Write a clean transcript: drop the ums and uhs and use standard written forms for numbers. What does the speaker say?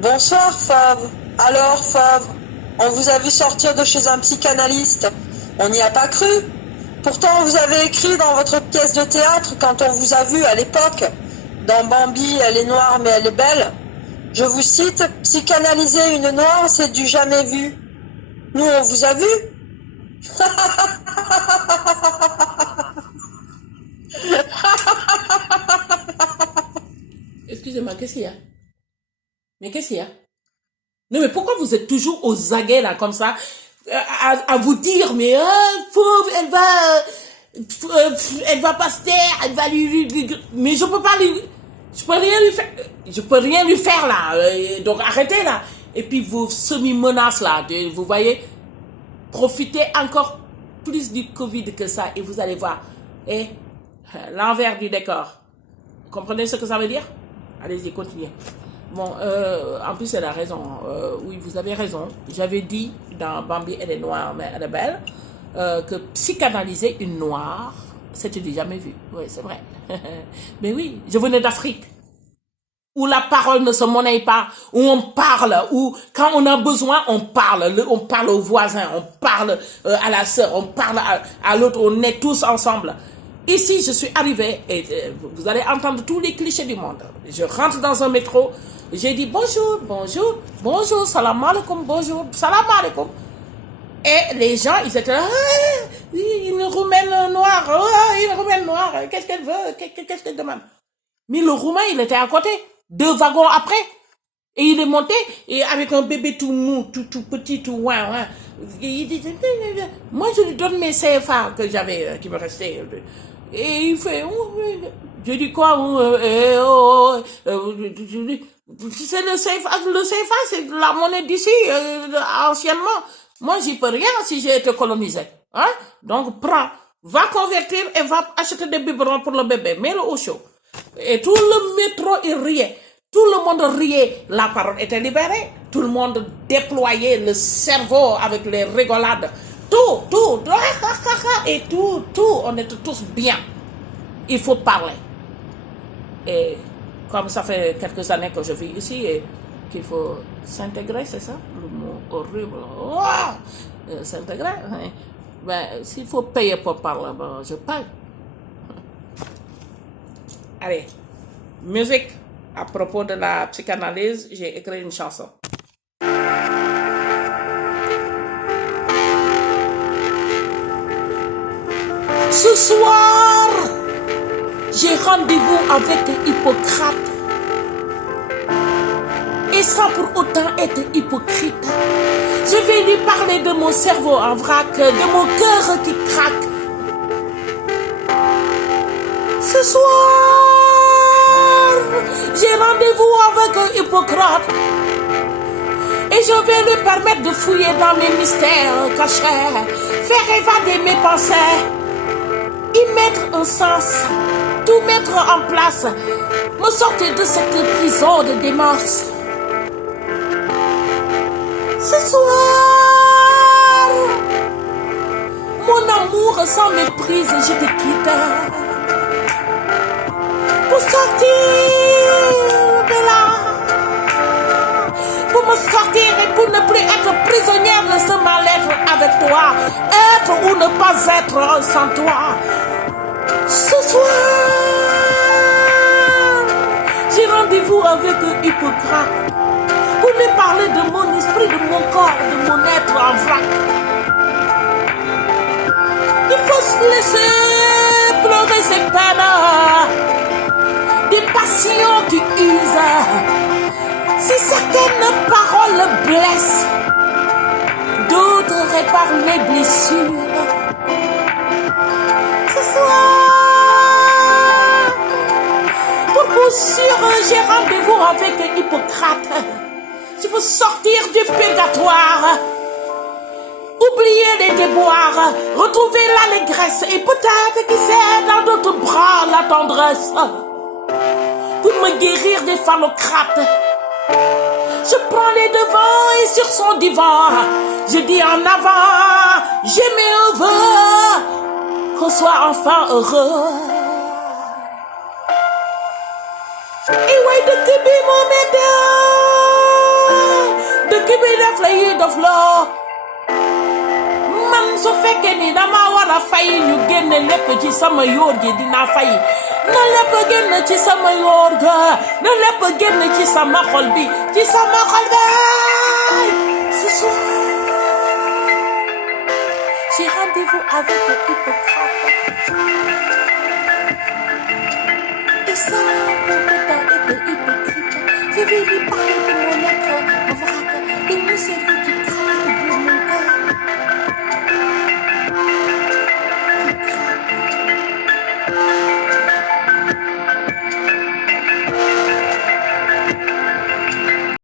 Bonsoir Fav. Alors Fav, on vous a vu sortir de chez un psychanalyste. On n'y a pas cru. Pourtant vous avez écrit dans votre pièce de théâtre quand on vous a vu à l'époque. Dans Bambi, elle est noire mais elle est belle. Je vous cite, psychanalyser une noire, c'est du jamais vu. Nous on vous a vu. Excusez-moi, qu'est-ce qu'il y a? Mais qu'est-ce qu'il y a? Non, mais pourquoi vous êtes toujours aux aguets, là, comme ça, à vous dire, mais, pauvre, elle va pas se taire, elle va mais je peux pas je peux rien lui faire, là, donc arrêtez, là. Et puis vos semi-menaces, là, vous voyez, profitez encore plus du Covid que ça, et vous allez voir, l'envers du décor. Vous comprenez ce que ça veut dire? Allez-y, continuez. Bon, en plus, elle a raison. Oui, vous avez raison. J'avais dit dans Bambi, elle est noire, mais elle est belle, que psychanalyser une noire, c'était du jamais vu. Oui, c'est vrai. Mais oui, je venais d'Afrique, où la parole ne se monnaie pas, où on parle, où quand on a besoin, on parle au voisin, on parle à la sœur, on parle à l'autre, on est tous ensemble. Ici, je suis arrivée et vous allez entendre tous les clichés du monde. Je rentre dans un métro, j'ai dit bonjour, bonjour, bonjour, salam alaikum, bonjour, salam alaikum. Et les gens, ils étaient là, une roumaine noire, une roumaine noire, qu'est-ce qu'elle veut, qu'est-ce qu'elle demande? Mais le roumain, il était à côté, 2 wagons après. Et il est monté, et avec un bébé tout mou, tout petit, tout ouin. Il dit, moi je lui donne mes CFA que j'avais, qui me restaient. Et il fait, je dis quoi, c'est le CFA, c'est la monnaie d'ici, anciennement. Moi, j'y peux rien si j'ai été colonisé. Hein? Donc, prends, va convertir et va acheter des biberons pour le bébé, mets-le au chaud. Et tout le métro, il riait. Tout le monde riait. La parole était libérée. Tout le monde déployait le cerveau avec les rigolades. Tout. Et tout. On était tous bien. Il faut parler. Et comme ça fait quelques années que je vis ici et qu'il faut s'intégrer, c'est ça? Le mot horrible. S'intégrer. Hein? Ben, s'il faut payer pour parler, ben, je paye. Allez, musique. À propos de la psychanalyse, j'ai écrit une chanson. Ce soir, j'ai rendez-vous avec Hippocrate. Et sans pour autant être hypocrite, je vais lui parler de mon cerveau en vrac, de mon cœur qui craque. Ce soir, j'ai rendez-vous avec Hippocrate. Et je vais lui permettre de fouiller dans mes mystères cachés, faire évader mes pensées, y mettre un sens, tout mettre en place, me sortir de cette prison de démence. Ce soir, mon amour sans méprise, je te quitte. Pour sortir de là, pour me sortir et pour ne plus être prisonnière de ce mal-être avec toi, être ou ne pas être sans toi. Ce soir, j'ai rendez-vous avec Hippocrate pour lui parler de mon esprit, de mon corps, de mon être en vrac. Il faut se laisser pleurer ses peines, des passions qui usent. Si certaines paroles blessent, d'autres réparent les blessures. Ce soir, pour coup sûr, j'ai rendez-vous avec Hippocrate. Il faut sortir du purgatoire, oublier les déboires, retrouver l'allégresse et peut-être qui sait dans d'autres bras la tendresse. Pour me guérir des phallocrates, je prends les devants et sur son divan, je dis en avant, j'ai mes vœux, qu'on soit enfin heureux. Et ouais, de Kibi, mon médaille. dofloo man su fekkee ni dama war a fay ñu génne lépp ci sama yoor gi dinaa fay na lépp génn ci sama yoor ga na lépp génn ci sama xol bi ci sama xol bi ce soir j'ai rendez-vous avec